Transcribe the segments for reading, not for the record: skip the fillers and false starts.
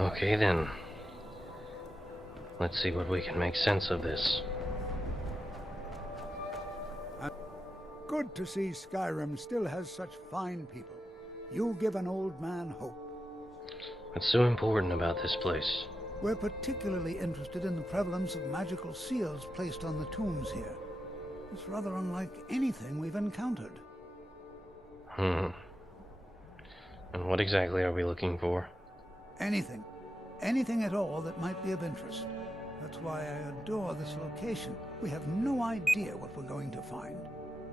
Okay then. Let's see what we can make sense of this. Good to see Skyrim still has such fine people. You give an old man hope. What's so important about this place? We're particularly interested in the prevalence of magical seals placed on the tombs here. It's rather unlike anything we've encountered. And what exactly are we looking for? Anything. Anything at all that might be of interest. That's why I adore this location. We have no idea what we're going to find.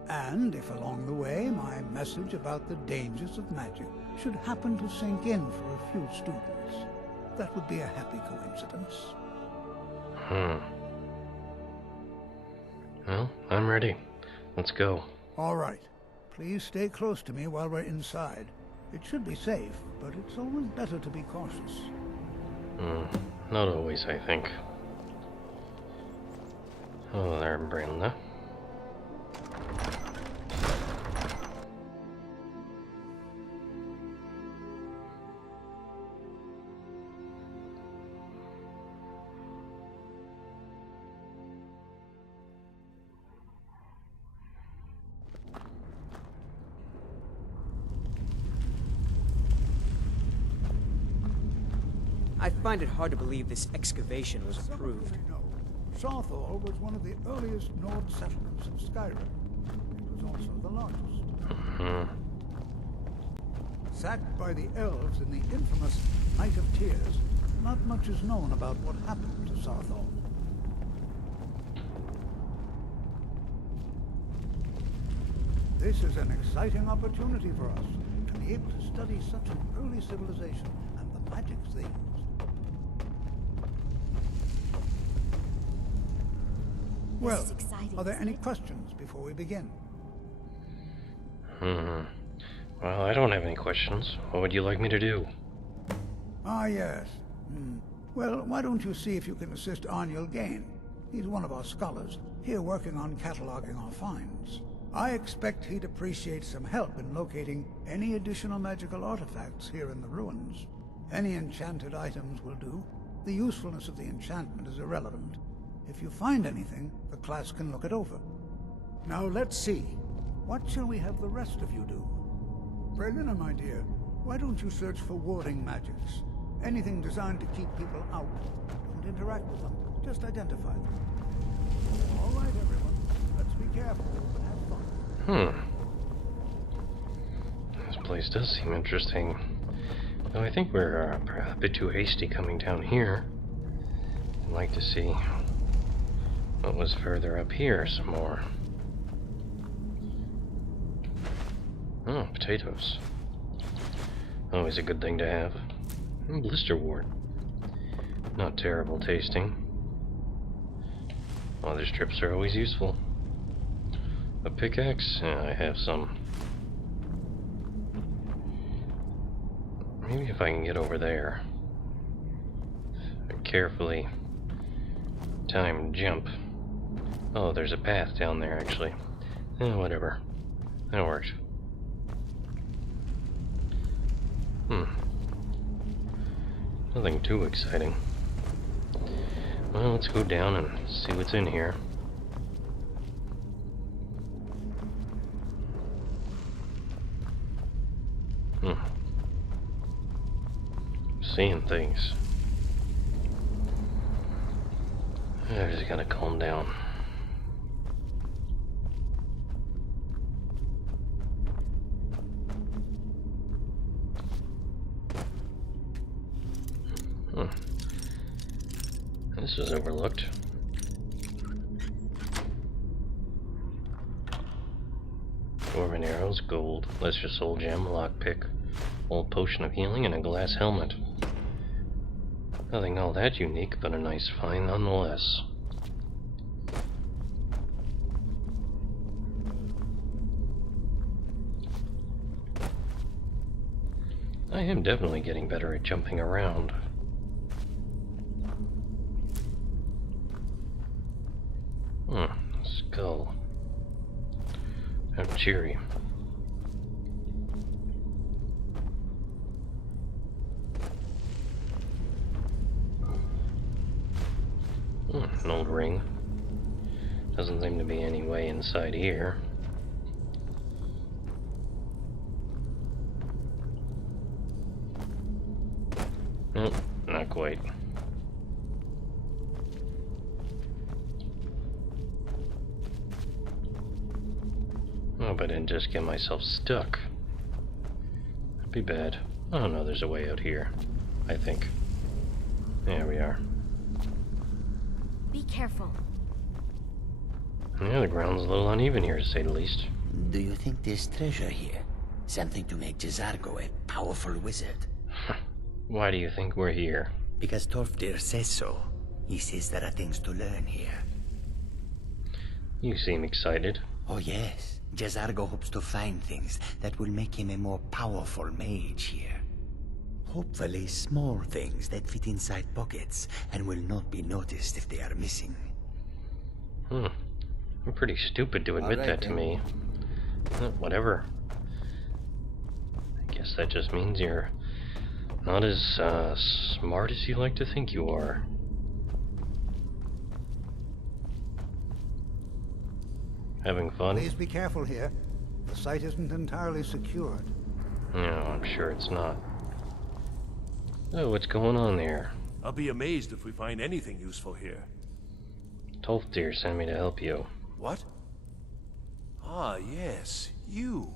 And if along the way my message about the dangers of magic should happen to sink in for a few students, that would be a happy coincidence. Well, I'm ready. Let's go. All right. Please stay close to me while we're inside. It should be safe, but it's always better to be cautious. Not always, I think. Hello there, Brenda. I find it hard to believe this excavation was approved. Saarthal was one of the earliest Nord settlements of Skyrim. It was also the largest. Sacked by the elves in the infamous Night of Tears, not much is known about what happened to Saarthal. This is an exciting opportunity for us to be able to study such an early civilization and the magics they used. Well, are there any questions before we begin? Well, I don't have any questions. What would you like me to do? Ah, yes. Well, why don't you see if you can assist Arniel Gain? He's one of our scholars, here working on cataloging our finds. I expect he'd appreciate some help in locating any additional magical artifacts here in the ruins. Any enchanted items will do. The usefulness of the enchantment is irrelevant. If you find anything, the class can look it over. Now let's see. What shall we have the rest of you do? Brelina, my dear, why don't you search for warding magics? Anything designed to keep people out. Don't interact with them. Just identify them. All right, everyone. Let's be careful, but have fun. This place does seem interesting. Though I think we're a bit too hasty coming down here. I'd like to see what was further up here some more. Oh, potatoes. Always a good thing to have. And blister wart. Not terrible tasting. Other strips are always useful. A pickaxe? Yeah, I have some. Maybe if I can get over there. Carefully timed jump. Oh, there's a path down there, actually. Whatever. That worked. Nothing too exciting. Well, let's go down and see what's in here. Seeing things. I just gotta calm down. This was overlooked. Dwarven arrows, gold, lesser soul gem, lockpick, old potion of healing, and a glass helmet. Nothing all that unique, but a nice find nonetheless. I am definitely getting better at jumping around. Skull. How cheery. An old ring. Doesn't seem to be any way inside here. Nope, not quite. Oh, but I didn't just get myself stuck. That'd be bad. Oh no, there's a way out here. I think. There we are. Be careful. Yeah, the ground's a little uneven here, to say the least. Do you think there's treasure here? Something to make Jazargo a powerful wizard? Why do you think we're here? Because Torfdir says so. He says there are things to learn here. You seem excited. Oh yes. Jazargo hopes to find things that will make him a more powerful mage here. Hopefully small things that fit inside pockets and will not be noticed if they are missing. You're pretty stupid to admit that to me. Whatever. I guess that just means you're not as smart as you like to think you are. Having fun? Please be careful here. The site isn't entirely secured. No, I'm sure it's not. Oh, what's going on there? I'll be amazed if we find anything useful here. Tolfdir sent me to help you. What? Ah, yes, you.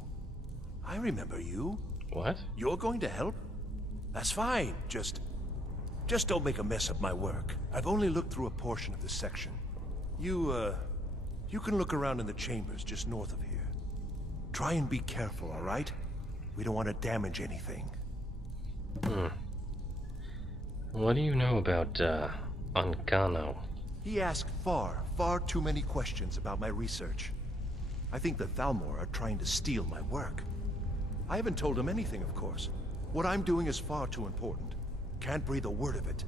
I remember you. What? You're going to help? That's fine. Just don't make a mess of my work. I've only looked through a portion of this section. You can look around in the chambers just north of here. Try and be careful, all right? We don't want to damage anything. What do you know about, Ancano? He asked far too many questions about my research. I think the Thalmor are trying to steal my work. I haven't told him anything, of course. What I'm doing is far too important. Can't breathe a word of it.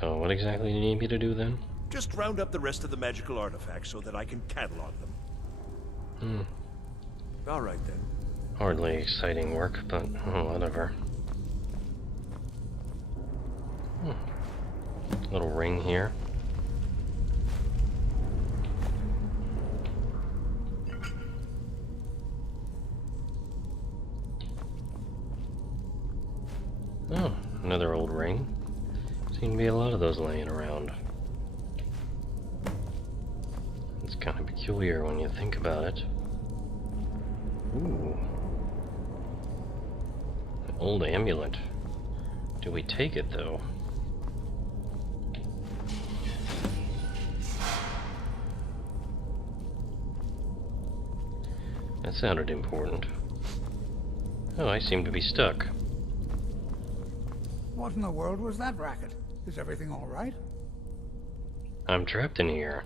So what exactly do you need me to do then? Just round up the rest of the magical artifacts so that I can catalog them. All right then. Hardly exciting work, but whatever. Little ring here. Oh, another old ring. Seem to be a lot of those laying around. It's kind of peculiar when you think about it. Ooh. An old amulet. Do we take it, though? That sounded important. Oh, I seem to be stuck. What in the world was that racket? Is everything all right? I'm trapped in here.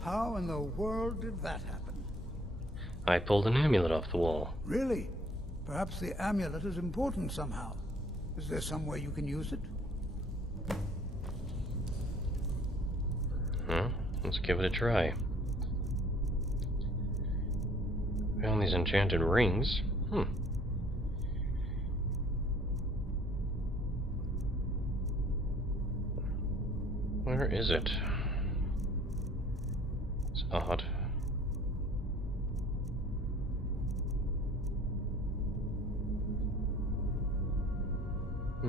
How in the world did that happen? I pulled an amulet off the wall. Really? Perhaps the amulet is important somehow. Is there some way you can use it? Let's give it a try. Found these enchanted rings. Where is it? It's odd. Do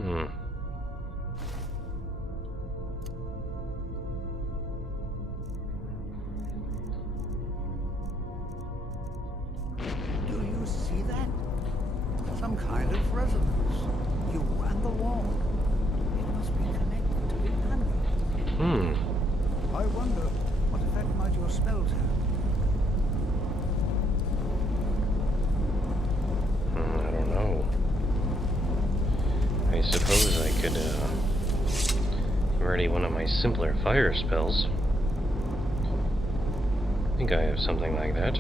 you see that? Some kind of resonance. You and the wall. It must be connected to the amulet. I wonder what effect might your spells have. I don't know. I suppose I could, ready one of my simpler fire spells. I think I have something like that.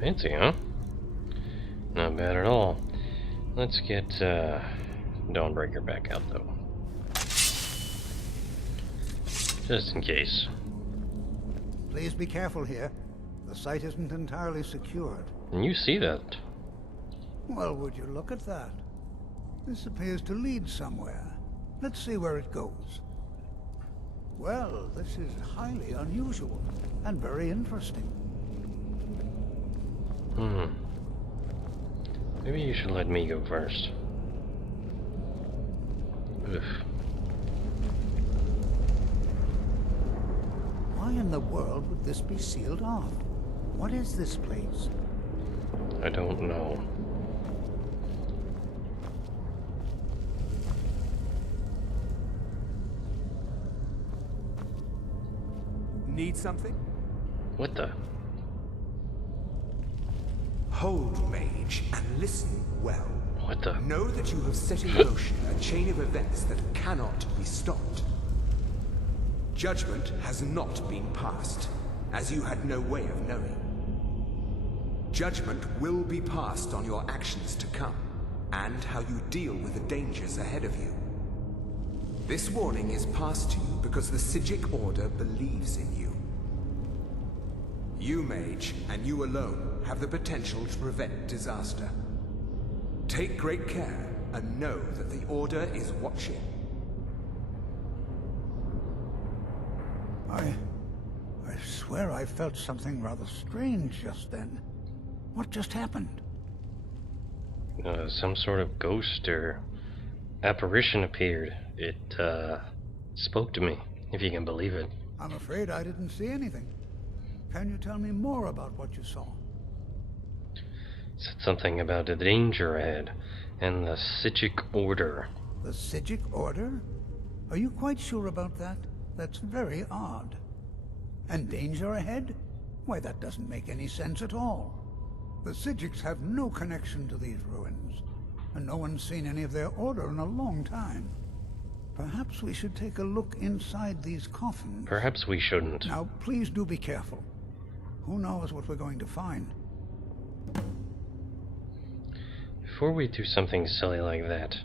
Fancy, huh? Not bad at all. Let's get, Dawnbreaker back out, though. Just in case. Please be careful here. The site isn't entirely secured. And you see that. Well, would you look at that? This appears to lead somewhere. Let's see where it goes. Well, this is highly unusual and very interesting. Maybe you should let me go first. Oof. Why in the world would this be sealed off? What is this place? I don't know. Need something? What the? Hold, mage, and listen well. What the? Know that you have set in motion a chain of events that cannot be stopped. Judgment has not been passed, as you had no way of knowing. Judgment will be passed on your actions to come, and how you deal with the dangers ahead of you. This warning is passed to you because the Psyjic Order believes in you. You, mage, and you alone, have the potential to prevent disaster. Take great care, and know that the Order is watching. I swear I felt something rather strange just then. What just happened? Some sort of ghost or apparition appeared. It, spoke to me, if you can believe it. I'm afraid I didn't see anything. Can you tell me more about what you saw? It said something about the danger ahead, and the Psyjic Order. The Psyjic Order? Are you quite sure about that? That's very odd. And danger ahead? Why, that doesn't make any sense at all. The Psyjics have no connection to these ruins, and no one's seen any of their order in a long time. Perhaps we should take a look inside these coffins. Perhaps we shouldn't. Now, please do be careful. Who knows what we're going to find? Before we do something silly like that,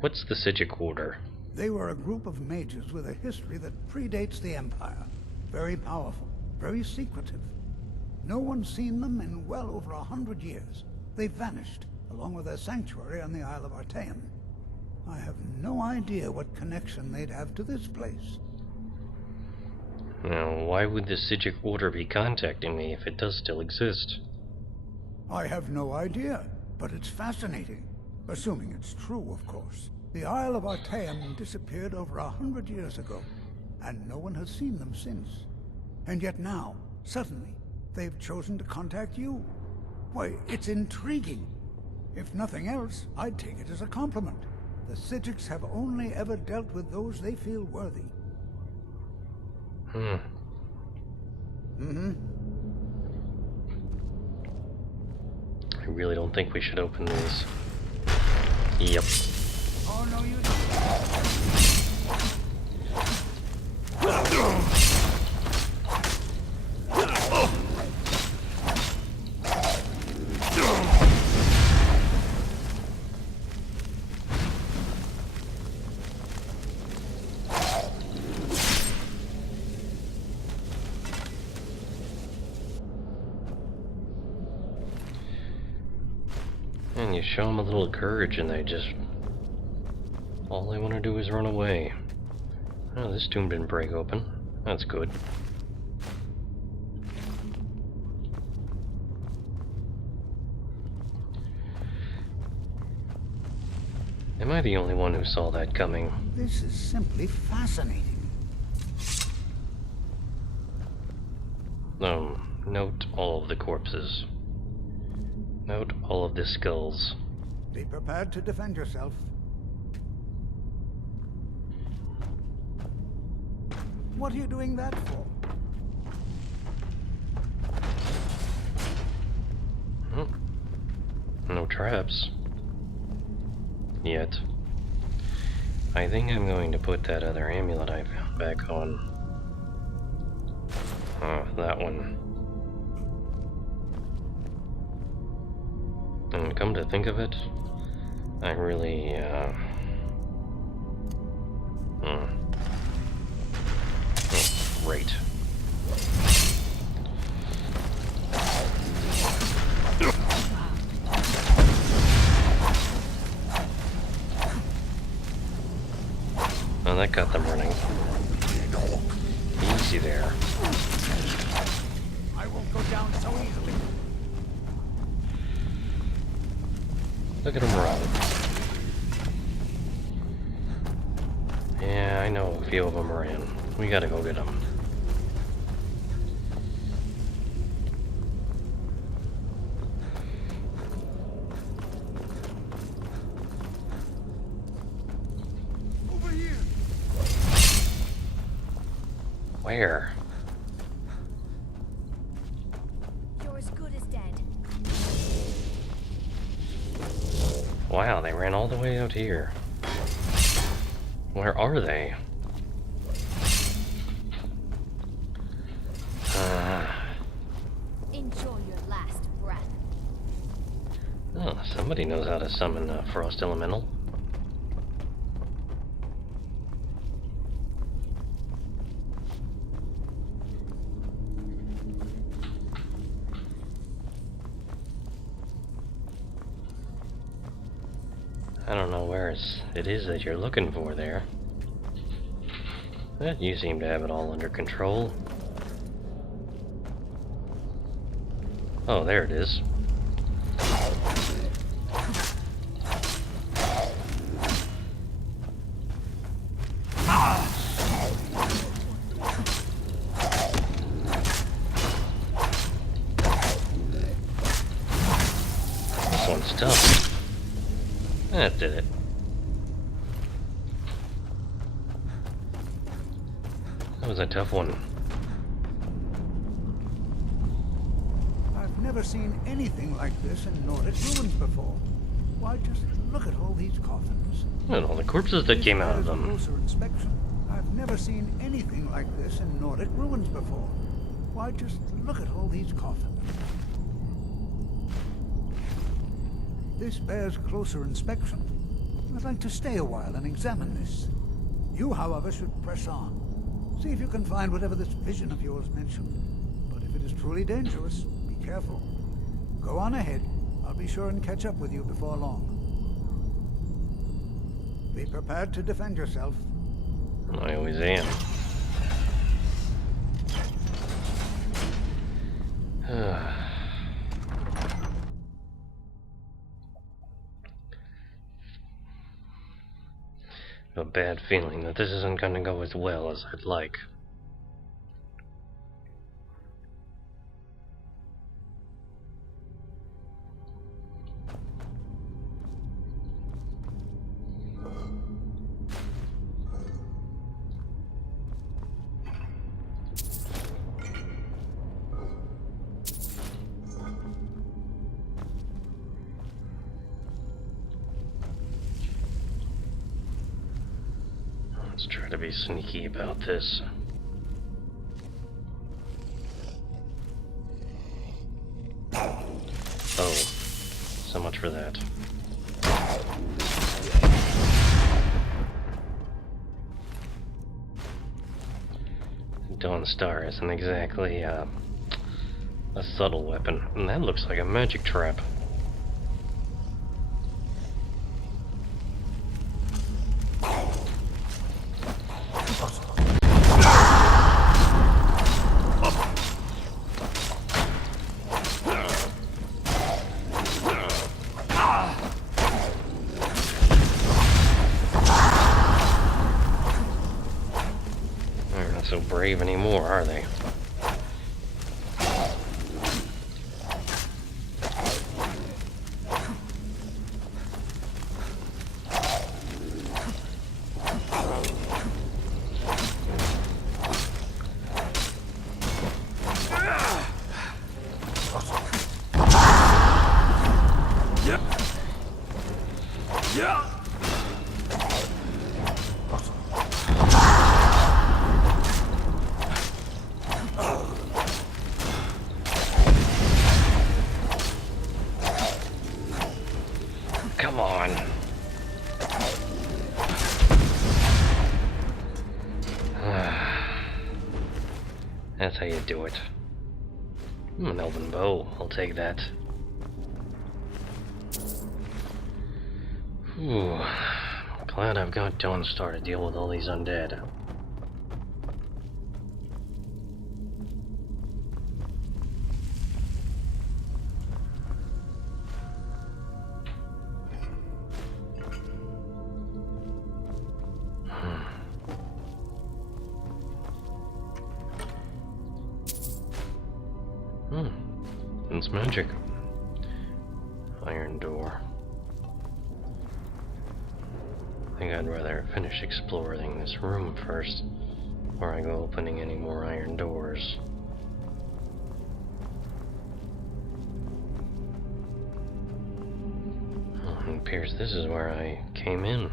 what's the Psyjic Order? They were a group of mages with a history that predates the Empire. Very powerful, very secretive. No one's seen them in well over 100 years. They vanished, along with their sanctuary on the Isle of Artaeum. I have no idea what connection they'd have to this place. Now, why would the Psyjic Order be contacting me if it does still exist? I have no idea, but it's fascinating. Assuming it's true, of course. The Isle of Artaeum disappeared over 100 years ago, and no one has seen them since. And yet now, suddenly, they've chosen to contact you. Why, it's intriguing. If nothing else, I'd take it as a compliment. The Psyjics have only ever dealt with those they feel worthy. I really don't think we should open these. Yep. Oh, no, you don't. And you show them a little courage and they just... all they want to do is run away. Oh, this tomb didn't break open. That's good. Am I the only one who saw that coming? This is simply fascinating. Note all of the corpses. Note all of the skulls. Be prepared to defend yourself. What are you doing that for? No traps. Yet. I think I'm going to put that other amulet I found back on. That one. And come to think of it, I really, great. that got them running. Easy there. I won't go down so easily. Look at him run. Yeah, I know a few of them are in. We gotta go get them. Over here. Where? You're as good as dead. Wow, they ran all the way out here. Where are they? Enjoy your last breath. Oh, somebody knows how to summon a Frost Elemental. I don't know where it is that you're looking for there. But you seem to have it all under control. Oh, there it is. This one's tough. That did it. That was a tough one. I've never seen anything like this in Nordic ruins before. Why, just look at all these coffins. And all the corpses that came out of them. Closer inspection. I've never seen anything like this in Nordic ruins before. Why, just look at all these coffins. This bears closer inspection. I'd like to stay a while and examine this. You, however, should press on. See if you can find whatever this vision of yours mentioned. But if it is truly dangerous, be careful. Go on ahead. I'll be sure and catch up with you before long. Be prepared to defend yourself. I always am. A bad feeling that this isn't going to go as well as I'd like. Let's try to be sneaky about this. Oh, so much for that. Dawn Star isn't exactly a subtle weapon, and that looks like a magic trap. So brave anymore, are they? Come on. That's how you do it. An elven bow. I'll take that. Ooh. Glad I've got Dawnstar to deal with all these undead. It's magic. Iron door. I think I'd rather finish exploring this room first before I go opening any more iron doors. Oh, it appears this is where I came in.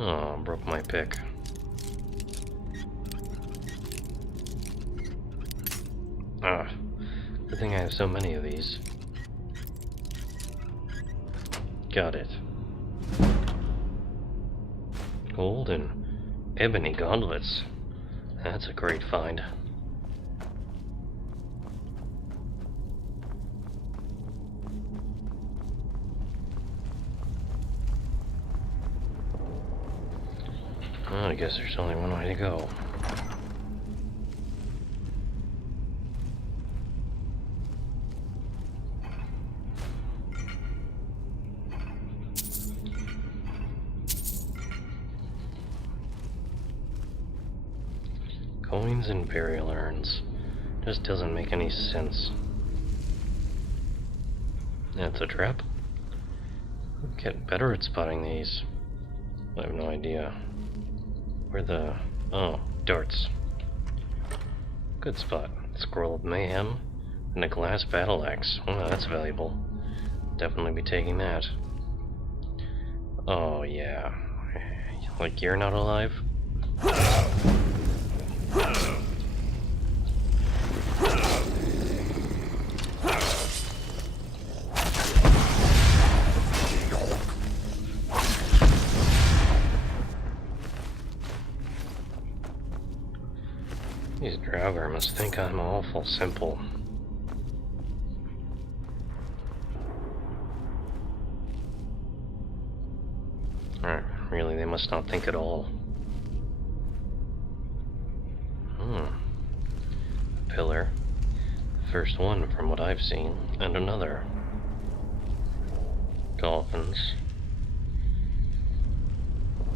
Oh, broke my pick. Ah, good thing I have so many of these. Got it. Gold and ebony gauntlets. That's a great find. Well, I guess there's only one way to go. Coins and burial urns. Just doesn't make any sense. That's a trap. Get better at spotting these. I have no idea. Where the... oh, darts. Good spot. Scroll of Mayhem and a glass battle axe. Oh, that's valuable. Definitely be taking that. Oh, yeah. Like you're not alive? These Draugr must think I'm awful simple. Alright, really, they must not think at all. Pillar. First one from what I've seen, and another. Dolphins.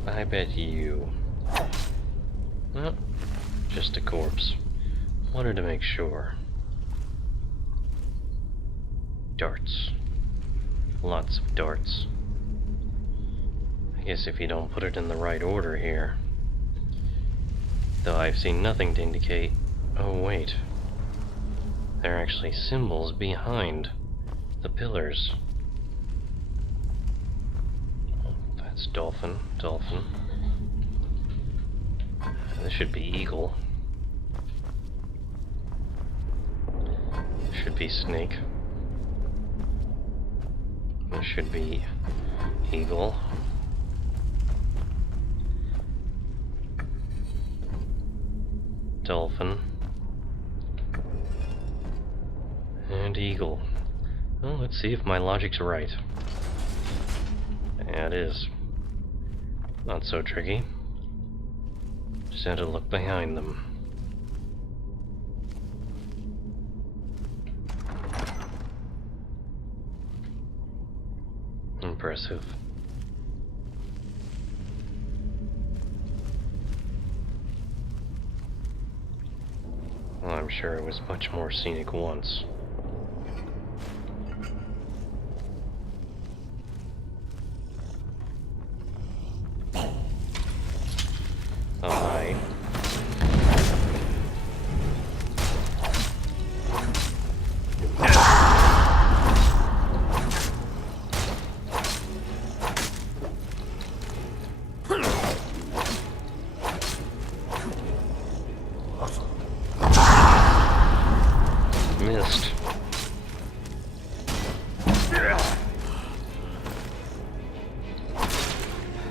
I bet you... well, just a corpse. Wanted to make sure. Darts. Lots of darts. I guess if you don't put it in the right order here. Though I've seen nothing to indicate... oh wait. There are actually symbols behind the pillars. Oh, that's dolphin. Dolphin. This should be eagle. Should be snake. This should be eagle. Dolphin. And eagle. Well, let's see if my logic's right. Yeah, it is. Not so tricky. Just had to look behind them. Impressive. Well, I'm sure it was much more scenic once. Oh, hi. Missed.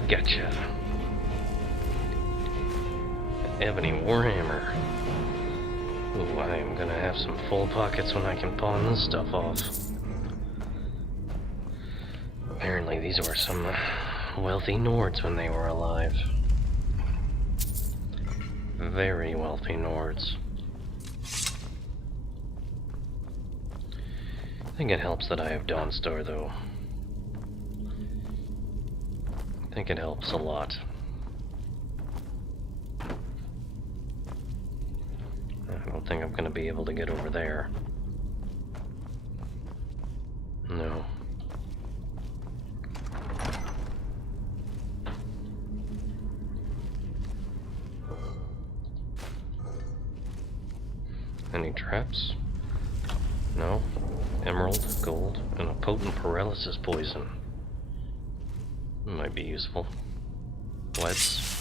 Gotcha. Ebony Warhammer. Ooh, I am gonna have some full pockets when I can pawn this stuff off. Apparently these were some wealthy Nords when they were alive. Very wealthy Nords. I think it helps that I have Dawnstar, though. I think it helps a lot. I don't think I'm gonna be able to get over there. No. Any traps? No. Emerald, gold, and a potent paralysis poison. Might be useful. Let's